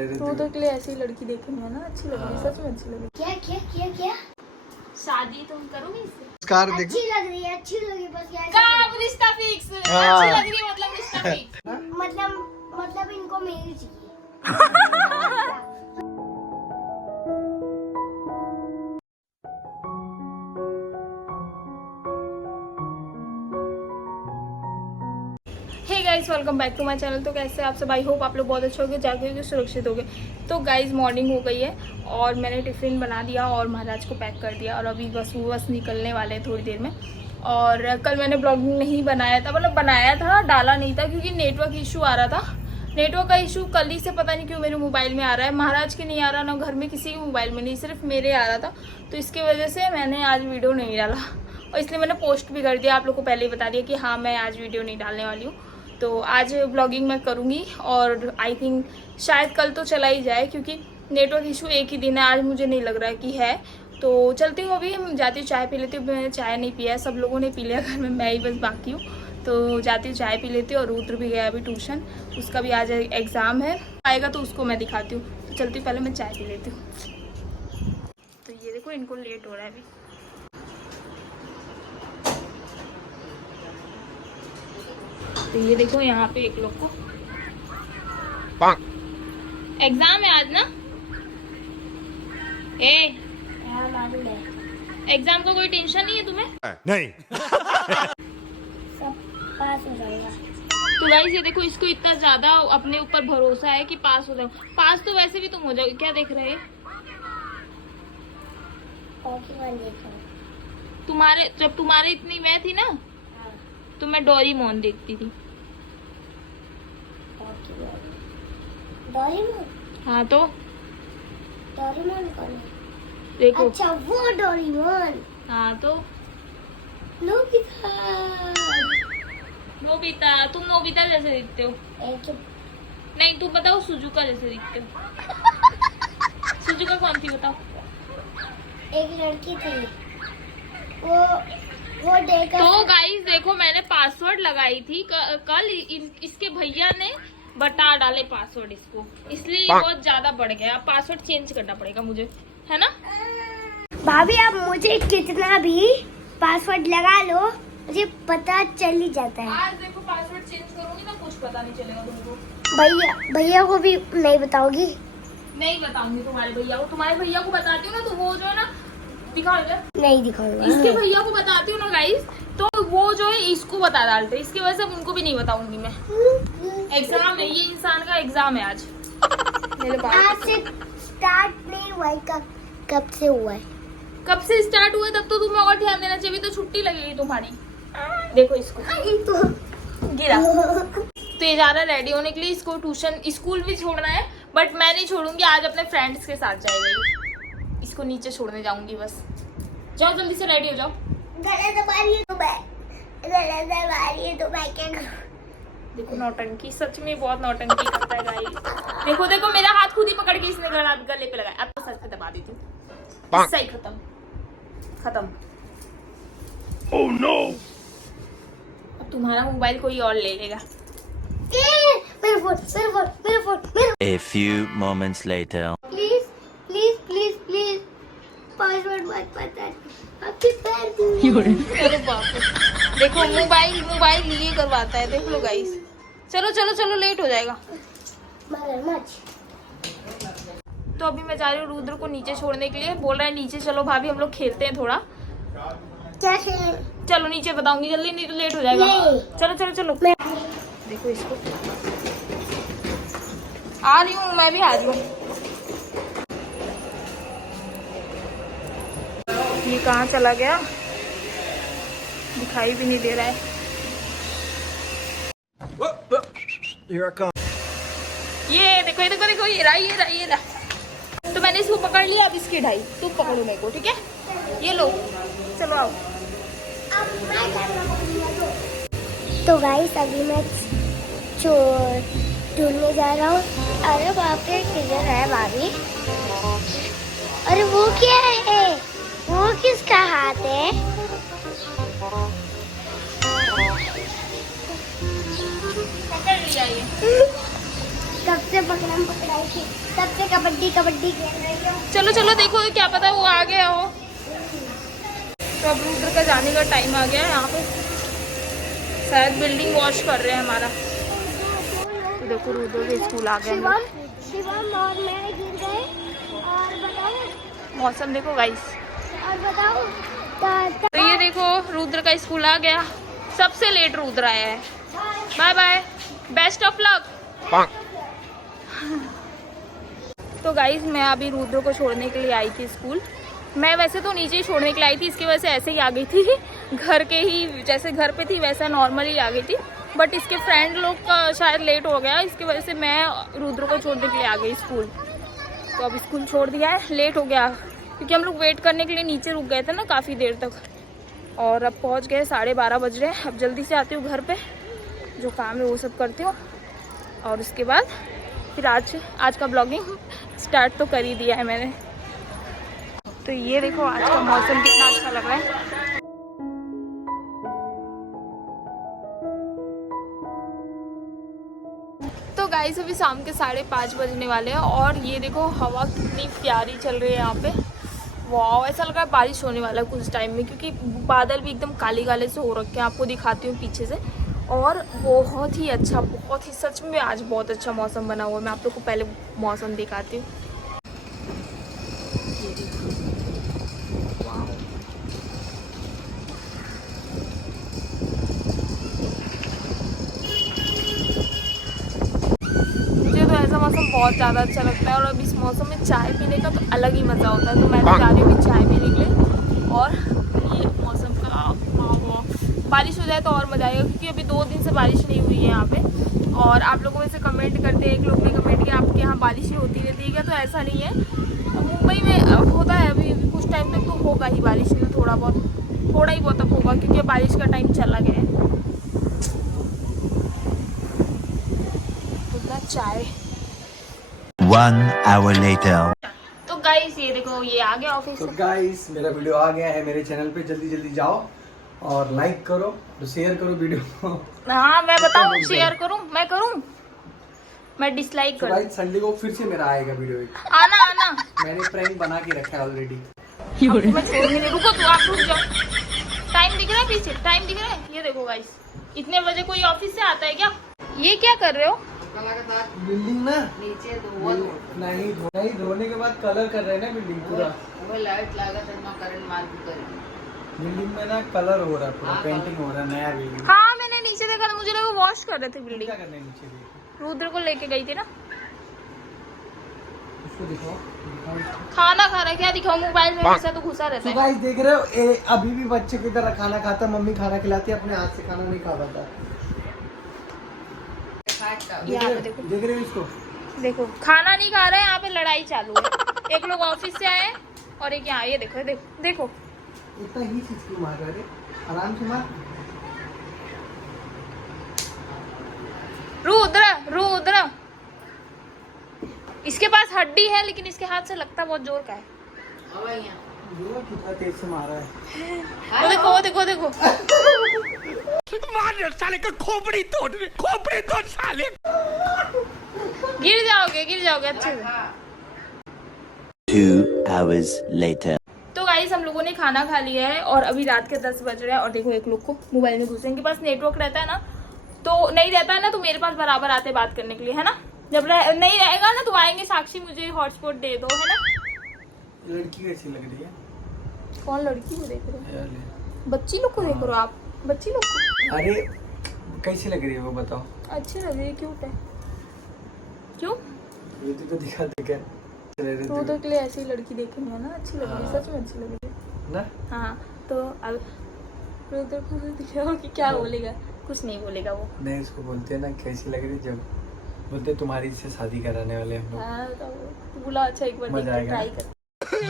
रुद्र के लिए ऐसी लड़की देखेंगे ना, अच्छी लगेगी, सच में अच्छी लगेगी। क्या क्या क्या क्या शादी तुम करोगी इससे? अच्छी लग रही है, अच्छी लगी बस यार। कब रिश्ता फिक्स? अच्छी लग रही है मतलब रिश्ता फिक्स? मतलब इनको मेरी चाहिए। Hey guys, welcome back to my channel. तो कैसे आप सब? आई होप आप लोग बहुत अच्छे होंगे, जागे होंगे, सुरक्षित होंगे। तो गाइस मॉर्निंग हो गई है और मैंने टिफ़िन बना दिया और महाराज को पैक कर दिया और अभी बस निकलने वाले हैं थोड़ी देर में। और कल मैंने ब्लॉगिंग नहीं बनाया था, मतलब बनाया था, डाला नहीं था क्योंकि नेटवर्क इशू आ रहा था। नेटवर्क का इशू कल ही से पता नहीं क्यों मेरे मोबाइल में आ रहा है, महाराज के नहीं आ रहा, ना घर में किसी के मोबाइल में नहीं, सिर्फ मेरे आ रहा था। तो इसकी वजह से मैंने आज वीडियो नहीं डाला और इसलिए मैंने पोस्ट भी कर दिया। आप लोग को पहले ही बता दिया कि हाँ मैं आज वीडियो नहीं डालने वाली हूँ। तो आज ब्लॉगिंग मैं करूँगी और आई थिंक शायद कल तो चला ही जाए क्योंकि नेटवर्क इशू एक ही दिन है, आज मुझे नहीं लग रहा है कि है। तो चलती हूँ, अभी हम जाती हूँ, चाय पी लेती हूँ। मैंने चाय नहीं पिया है, सब लोगों ने पी लिया घर में, मैं ही बस बाकी हूँ। तो जाती हूँ, चाय पी लेती हूँ और रुद्र भी गया अभी ट्यूशन, उसका भी आज एग्ज़ाम है, आएगा तो उसको मैं दिखाती हूँ। तो चलती हूँ, पहले मैं चाय पी लेती हूँ। तो ये देखो, इनको लेट हो रहा है अभी। तो ये देखो यहाँ पे एक लोग को एग्जाम है आज ना। एग्जाम का कोई टेंशन नहीं है तुम्हें? नहीं। सब पास हो जाएगा। तो गाइस ये देखो, इसको इतना ज्यादा अपने ऊपर भरोसा है कि पास हो जाओ। पास तो वैसे भी तुम हो जाओगे। क्या देख रहे हैं? तुम्हारे जब तुम्हारी इतनी मैं थी ना तो मैं डोरेमोन देखती थी। डोरेमोन? हाँ तो डोरेमोन कौन है? देखो। अच्छा वो डोरेमोन। हाँ तो नोबिता। नोबिता, तुम नोबिता जैसे दिखते हो। नहीं तुम बताओ, सुजुका जैसे दिखते हो। सुजुका कौन थी बताओ? एक लड़की थी वो देखा। तो गाइस देखो, मैंने पासवर्ड लगाई थी कल, इसके भैया ने बता डाले पासवर्ड इसको, इसलिए बहुत ज्यादा बढ़ गया। अब पासवर्ड चेंज करना पड़ेगा मुझे, है ना भाभी? अब मुझे कितना भी पासवर्ड लगा लो, मुझे पता चल ही जाता है। आज देखो पासवर्ड चेंज करूंगी ना, कुछ पता नहीं चलेगा तुमको। भैया को भी नहीं बताओगी? नहीं बताऊंगी तुम्हारे भैया को। तुम्हारे भैया को बताती हूँ ना तो वो जो है ना, दिखाओ इधर। नहीं दिखाऊंगा। इसके भैया को बताती हूँ ना गाइस, तो वो जो है इसको बता डालते, इसकी वजह से उनको भी नहीं बताऊंगी मैं। एग्जाम है, ये इंसान का एग्जाम है आज। आज से स्टार्ट नहीं हुआ है, कब से हुआ है? कब से स्टार्ट हुआ है तब तो तुम्हें और ध्यान देना चाहिए, तो छुट्टी लगेगी तुम्हारी। देखो इसको गिरा। तो ये जा रहा है रेडी होने के लिए, इसको ट्यूशन स्कूल भी छोड़ना है, बट मैं नहीं छोड़ूंगी, आज अपने फ्रेंड्स के साथ जाएगा। इसको नीचे छोड़ने जाऊंगी बस। जाओ जल्दी से रेडी हो जाओ। गला दबा रही है तो मैं क्या करूं? देखो नौटंकी, सच में बहुत नौटंकी करता है गाइस। देखो देखो, मेरा हाथ खुद ही पकड़ के इसने गले पे लगाया। अब तो सच पे दबा देती हूँ, सही खत्म। Oh no! अब तुम्हारा मोबाइल कोई और ले लेगा। मेरा phone. A few moments later. Please password मत बता, आपके पैर अरे बाप रे। देखो मोबाइल लिए करवाता है, देख लो गाइस। चलो लेट हो जाएगा। मगरमच्छ। तो अभी मैं जा रही हूँ रुद्र को नीचे छोड़ने के लिए। बोल रहा है नीचे चलो भाभी, हम लोग खेलते हैं थोड़ा। क्या खेल? चलो नीचे बताऊंगी जल्दी, नहीं तो लेट हो जाएगा। चलो देखो इसको, आ रही हूँ, मैं भी आ रही हूँ। ये कहाँ चला गया, दिखाई भी नहीं दे रहा है। Here I come. ये देखो ये रहा। तो मैंने इसको पकड़ लिया, अब इसकी ढाई तुम पकड़ो मेरे को, ठीक है? ये लो, चलो आओ। तो गाइस अभी मैं ढूंढने जा रहा हूँ। अरे बाप रे, किधर है भाभी? अरे वो क्या है? वो किसका हाथ है? पकड़ लिया ये। कब से पकड़म पकड़ाई थी, तब से कबड्डी कबड्डी खेल रही हूँ। चलो चलो देखो, क्या पता वो आ गया हो। तो अब रुद्र का जाने का टाइम आ गया है। यहाँ पे शायद बिल्डिंग वॉश कर रहे हैं हमारा। तो देखो रुद्र के स्कूल आ गए। शिवम और मैं गिर गए। और बताओ मौसम देखो गाइस। और बताओ तो ये देखो रुद्र का स्कूल आ गया। सबसे लेट रुद्र आया है। Bye bye, best of luck. तो गाइस मैं अभी रुद्र को छोड़ने के लिए आई थी स्कूल। मैं वैसे तो नीचे ही छोड़ने के लिए आई थी, इसकी वजह से ऐसे ही आ गई थी। घर के ही जैसे घर पे थी वैसा नॉर्मली आ गई थी, बट इसके फ्रेंड लोग का शायद लेट हो गया, इसकी वजह से मैं रुद्र को छोड़ने के लिए आ गई स्कूल। तो अब स्कूल छोड़ दिया है, लेट हो गया क्योंकि हम लोग वेट करने के लिए नीचे रुक गए थे ना काफ़ी देर तक। और अब पहुंच गए, 12:30 बज रहे हैं। अब जल्दी से आती हूँ घर पे, जो काम है वो सब करती हूँ और उसके बाद फिर आज का ब्लॉगिंग स्टार्ट तो कर ही दिया है मैंने। तो ये देखो आज का मौसम कितना अच्छा लग रहा है। तो गाइस अभी शाम के 5:30 बजने वाले हैं और ये देखो हवा कितनी प्यारी चल रही है यहाँ पे। वाह, ऐसा लग रहा है बारिश होने वाला है कुछ टाइम में, क्योंकि बादल भी एकदम काले काले से हो रखे हैं। आपको दिखाती हूँ पीछे से। और बहुत ही अच्छा, बहुत ही सच में आज बहुत अच्छा मौसम बना हुआ है। मैं आप लोग को पहले मौसम दिखाती हूँ। मुझे तो ऐसा मौसम बहुत ज़्यादा अच्छा लगता है और अब इस मौसम में चाय पीने का तो अलग ही मज़ा होता है। तो मैं तो जा रही हूँ चाय पीने के लिए। और ये मौसम का बारिश हो जाए तो और मज़ा आएगा, क्योंकि अभी 2 दिन से बारिश नहीं हुई है यहाँ पे। और आप लोगों में से कमेंट करते हैं, एक लोग ने कमेंट किया आपके यहाँ बारिश ही होती रहती है क्या? तो ऐसा नहीं है, मुंबई में होता है अभी कुछ टाइम तक तो होगा ही बारिश में, थोड़ा ही बहुत अब होगा, क्योंकि बारिश का टाइम चला गया है। चाय 1 hour later. तो गाइस ये देखो ये आ गया ऑफिस तो से। गाइस मेरा वीडियो आ गया है मेरे चैनल पे, जल्दी जल्दी जाओ और लाइक करो तो शेयर करो वीडियो को। हाँ मैं बताऊँ, शेयर करूँ, मैं करूँ, मैं डिसलाइक तो करूँ। गाइस संडे को फिर से मेरा आएगा वीडियो एक। आना मैंने प्रैंक बना के रखा है ऑलरेडी। मैं छोड़ने नहीं, रुको तो आप रुक जाओ। टाइम दिख रहा है पीछे, टाइम दिख रहा है। ये देखो गाइस, इतने बजे कोई ऑफिस से आता है क्या? ये क्या कर रहे हो? बिल्डिंग ना नीचे नहीं धोने के बाद कलर कर रहे हैं ना बिल्डिंग पूरा। वो लाइट लगा था करंट मार के बिल्डिंग में ना कलर हो रहा है पूरा, पेंटिंग हो रहा है नया बिल्डिंग। हाँ मैंने नीचे देखा था, मुझे लगा वॉश कर रहे थे बिल्डिंग। क्या करने नीचे देखो, रुद्र को लेके गई थी ना। उसको दिखाओ। खाना खा रहा है, क्या दिखाऊं? मोबाइल में हमेशा तो घुसा रहता तो है। गाइस देख रहे हो अभी भी बच्चे की तरह खाना खाता, मम्मी खाना खिलाती है, अपने हाथ से खाना नहीं खा पाता। यहाँ पे देखो, देख रहे हो इसको, देखो खाना नहीं खा रहे हैं, यहाँ पे लड़ाई चालू है। एक लोग ऑफिस से आए हैं और एक यहाँ, ये देखो देखो देखो। इतना ही चीज क्यों मार रहे? आराम से मार। रुद्र इसके पास हड्डी है लेकिन इसके हाथ से लगता बहुत जोर का है। देखो कितना तेज से मारा है। वो देखो मार साले का खोपड़ी तोड़ साले। गिर जाओगे अच्छे से। 2 hours later. तो गाइस हम लोगों ने खाना खा लिया है और अभी रात के 10 बज रहे हैं। और देखो एक लोग को मोबाइल में घुसे, इनके पास नेटवर्क रहता है ना, तो नहीं रहता है ना, तो मेरे पास बराबर आते बात करने के लिए, है ना। जब नहीं रहेगा ना तो आएंगे, साक्षी मुझे हॉटस्पॉट दे दो, है ना। लड़की कैसी लग रही है? कौन लड़की को देख रहे हो? बच्ची लोग को देख रहे हो आप? बच्ची लोग को? अरे कैसी लग रही है वो बताओ। अच्छी लग रही है, क्यूट है। क्यों? ये तो दिखा दे क्या तो के लिए ऐसी लड़की देखनी है ना, अच्छी लग रही है, सच में अच्छी लग रही है ना। हाँ तो अब रुद्र को दिखाओ कि क्या बोलेगा। कुछ नहीं बोलेगा वो। नहीं उसको बोलते हैं ना कैसी लग रही है, जब बोलते तुम्हारी से शादी कराने वाले हम लोग। हाँ तो बोला अच्छा एक बार मजा आएगा। ट्राई कर।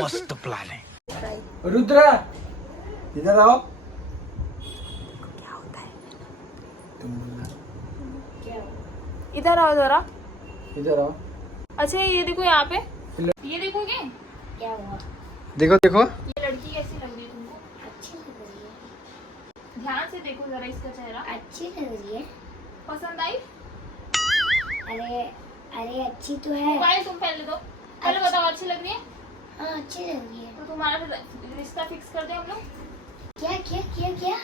मस्त प्लान है। ट्राई रुद्रा इधर आओ। क्या होता है? तुम बोलना। इधर आओ जरा। इधर आओ। अच्छा ये देखो यहाँ पे, ये देखोगे क्या हुआ? देखो देखो ये लड़की कैसी लग रही है तुमको? अच्छी लग रही है, ध्यान से देखो जरा इसका चेहरा। अच्छी लग रही है। पसंद आई? अरे अरे अच्छी तो है। मोबाइल तुम पहले दो, पहले बताओ अच्छी लग रही है? हाँ अच्छी लग रही है। तो तुम्हारा रिश्ता फिक्स कर दे हम लोग। क्या क्या क्या क्या?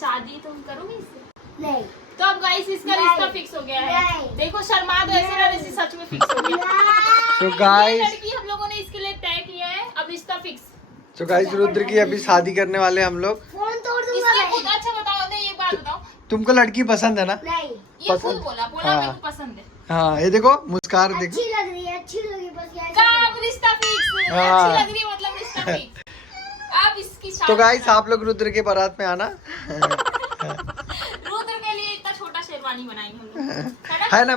शादी तुम करोगे इससे? नहीं तो अब गाइस इसका नहीं। रिश्ता फिक्स हो गया है। नहीं। देखो शर्मा तो ऐसे ना जैसे सच में फिक्स हो गया। तो ये गाइस लड़की हम लोगों ने इसके लिए तय किया है, अब रिश्ता फिक्स। तो गाइस रुद्र की अभी शादी करने वाले हम लोग। फोन तोड़ दूंगा इसने मैं। खुद अच्छा बताओ दे, एक बात बताओ, तुमको लड़की पसंद है ना? नहीं ये खुद पसंद। बोला हाँ। मेरे को पसंद है। हाँ ये देखो मुस्कार देखो। अच्छी लग रही है, अच्छी लग रही है, बस क्या कब रिश्ता फिक्स? हाँ। अच्छी लग रही है मतलब रिश्ता फिक्स। अब इसकी शादी। तो गाइस आप लोग रुद्र के बारात में आना। रुद्र के लिए इतना छोटा शेरवानी बनाएंगे हम लोग, है ना? है ना,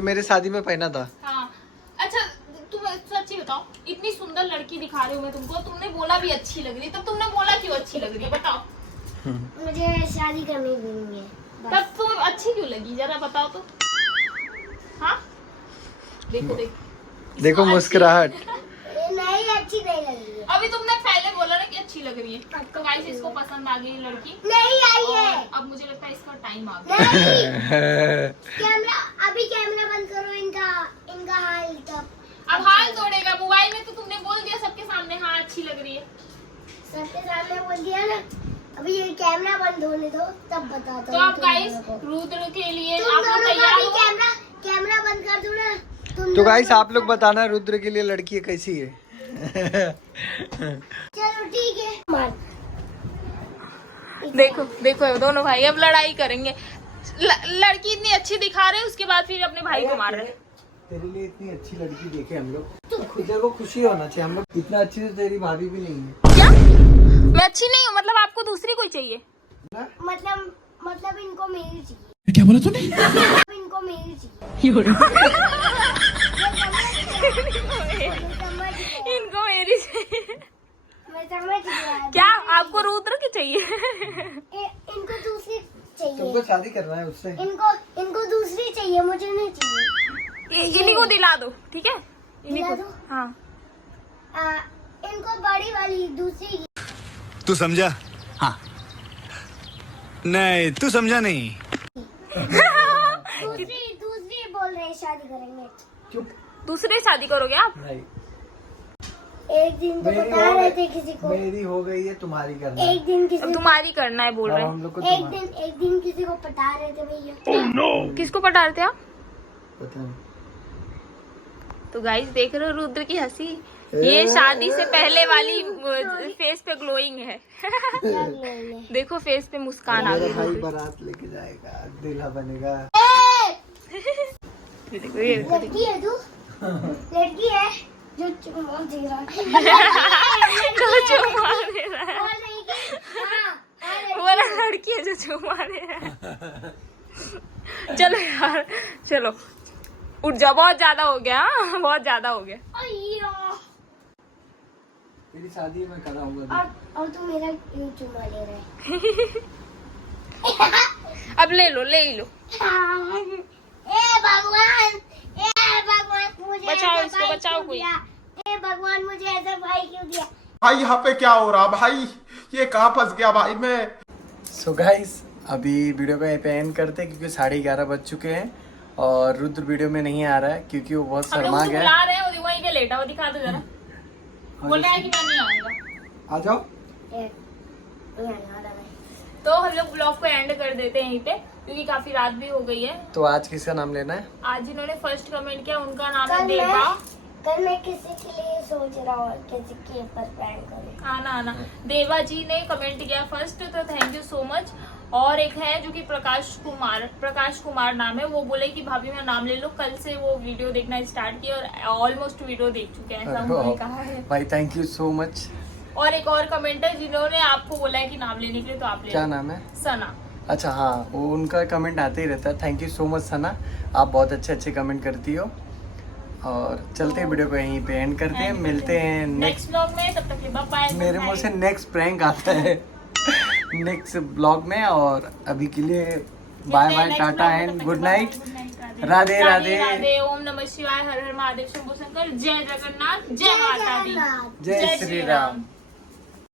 मेरे शादी में पहना था। हाँ। अच्छा तुम सच्ची बताओ, इतनी सुंदर लड़की दिखा रही हूँ मैं तुमको, तुमने बोला भी अच्छी लग रही है, तब तुमने बोला क्यों अच्छी लग रही है बताओ? मुझे शादी करनी भी है। तब तुम अच्छी क्यों लगी जरा बताओ तो। हाँ देखो देखो देखो मुस्कुराहट। नहीं अच्छी नहीं लग रही है। अभी तुमने पहले बोला ना कि अच्छी लग रही है, तो गाइस इसको पसंद आ गई लड़की। नहीं आई है। और अब मुझे लगता है इसका टाइम आ गया। नहीं कैमरा अभी कैमरा बंद करो इनका हाल तब। अब हाल तोड़ेगा, मोबाइल में तो तुमने बोल दिया सबके सामने हाँ अच्छी लग रही है। सबके सामने बोल दिया ना, अभी ये कैमरा बंद होने दो तब बताता तो हूँ अब तुम गाइस दोनों को। रुद्र के लिए तुम आप लोग दोनों का तैयार भी हो? कैमरा बंद कर दूँ ना तुम तो दोनों गाइस को- आप लोग बताना रुद्र के लिए लड़की कैसी है। चलो ठीक है मार। देखो देखो दोनों भाई अब लड़ाई करेंगे। लड़की इतनी अच्छी दिखा रहे हैं, उसके बाद फिर अपने भाई को मार रहे हैं। तेरे लिए इतनी अच्छी लड़की देखे हम लोग, तो खुद को खुशी होना चाहिए। हम लोग इतना अच्छी तो तेरी भाभी भी नहीं है। क्या मैं अच्छी नहीं हूँ? मतलब आपको दूसरी कोई चाहिए? मतलब इनको मेरी चाहिए। क्या बोला तूने? इनको मेरी चाहिए। इनको मेरी चाहिए। मैं समझ गया। क्या आपको रुद्र की चाहिए? इनको दूसरी चाहिए। तुमको शादी करना है उससे। इनको दूसरी चाहिए, मुझे नहीं चाहिए। इन्हीं को दिला दो, ठीक है? इन्हीं दिला को। दो? हाँ इनको बड़ी वाली दूसरी। तू समझा? हाँ नहीं तू समझा नहीं। दूसरी बोल रहे हैं शादी करेंगे। चुप। दूसरी शादी करोगे आप? नहीं एक दिन तो मेरी बता हो रहे गई- थे किसी को। मेरी हो गई है, तुम्हारी करना है। एक दिन किसी अब तुम्हारी करना है बोल अब रहे हम लोग को एक तुम्हारा- दिन किसी को पटा रहे थे भैया। किसको पटा रहे थे आप? पता नहीं। तो गाइस देख रहे हो रुद्र की हंसी, ये शादी से पहले वाली फेस पे ग्लोइंग है। क्या बोले? देखो फेस पे मुस्कान आ मेरा गई भाई रुद्र बारात लेके जाएगा, दूल्हा बनेगा। की। देखो ये देखो, देखो। लड़की है तू? लड़की है जो चुम्मा दे रहा है। तो चुम्मा दे रहा है। बोल रही कि हाँ, बोला लड़की है जो चुम्मा दे रहा है। चलो यार चलो उठ जाओ, बहुत ज्यादा हो गया। हाँ, बहुत ज्यादा हो गया। अय्यो। मेरी शादी में कराऊंगा। और तू मेरा क्यों चुम्मा ले रहा है? अब ले लो, ले ही लो। भगवान मुझे बचाओ ऐसा इसको, भाई बचाओ क्यों कोई। दिया? ए भगवान मुझे ऐसा भाई क्यों दिया? भाई यहाँ पे क्या हो रहा भाई, ये कहाँ फंस गया भाई मैं। सो गाइस अभी वीडियो को यहाँ पे एंड करते हैं क्योंकि 11:30 बज चुके हैं और रुद्र वीडियो में नहीं आ रहा है क्योंकि वो बहुत हम लोग शर्मा उसको गया। बुला रहे हैं, वो वहीं पे लेटा, वो दिखा दो जरा। बोल रहा है कि मैं नहीं आऊंगा। आ जाओ। तो हम लोग ब्लॉग को एंड कर देते हैं यहीं पे क्योंकि काफी रात भी हो गई है। तो आज किसका नाम लेना है? आज जिन्होंने फर्स्ट कमेंट किया उनका नाम है कल देवा। मैं किसी के लिए सोच रहा हूँ किसी के ऊपर प्रैंक करूँ। आना आना। देवा जी ने कमेंट किया फर्स्ट, तो थैंक यू सो मच। और एक है जो कि प्रकाश कुमार नाम है, वो बोले कि भाभी मैं नाम ले लो। कल से वो वीडियो देखना स्टार्ट किया और ऑलमोस्ट वीडियो देख चुके हैं, ऐसा उन्होंने कहा है। भाई थैंक यू सो मच। और एक और कमेंट है जिन्होंने आपको बोला है कि नाम लेने के लिए, तो आप ले क्या लो। नाम है? सना। अच्छा हाँ, वो उनका कमेंट आते ही रहता है। थैंक यू सो मच सना, आप बहुत अच्छे अच्छे कमेंट करती हो। और चलते हैं वीडियो को यहीं पे एंड करते हैं, मिलते हैं नेक्स्ट ब्लॉग में, तब तक के लिए बाय। मेरे मुंह से नेक्स्ट प्रैंक आता है नेक्स्ट ब्लॉग में। और अभी के लिए bye bye, tata and good night. Radhe Radhe. Radhe. Om नमः शिवाय, हर हर महादेव, शंभू शंकर, जय जगन्नाथ, जय माता दी, जय श्री राम।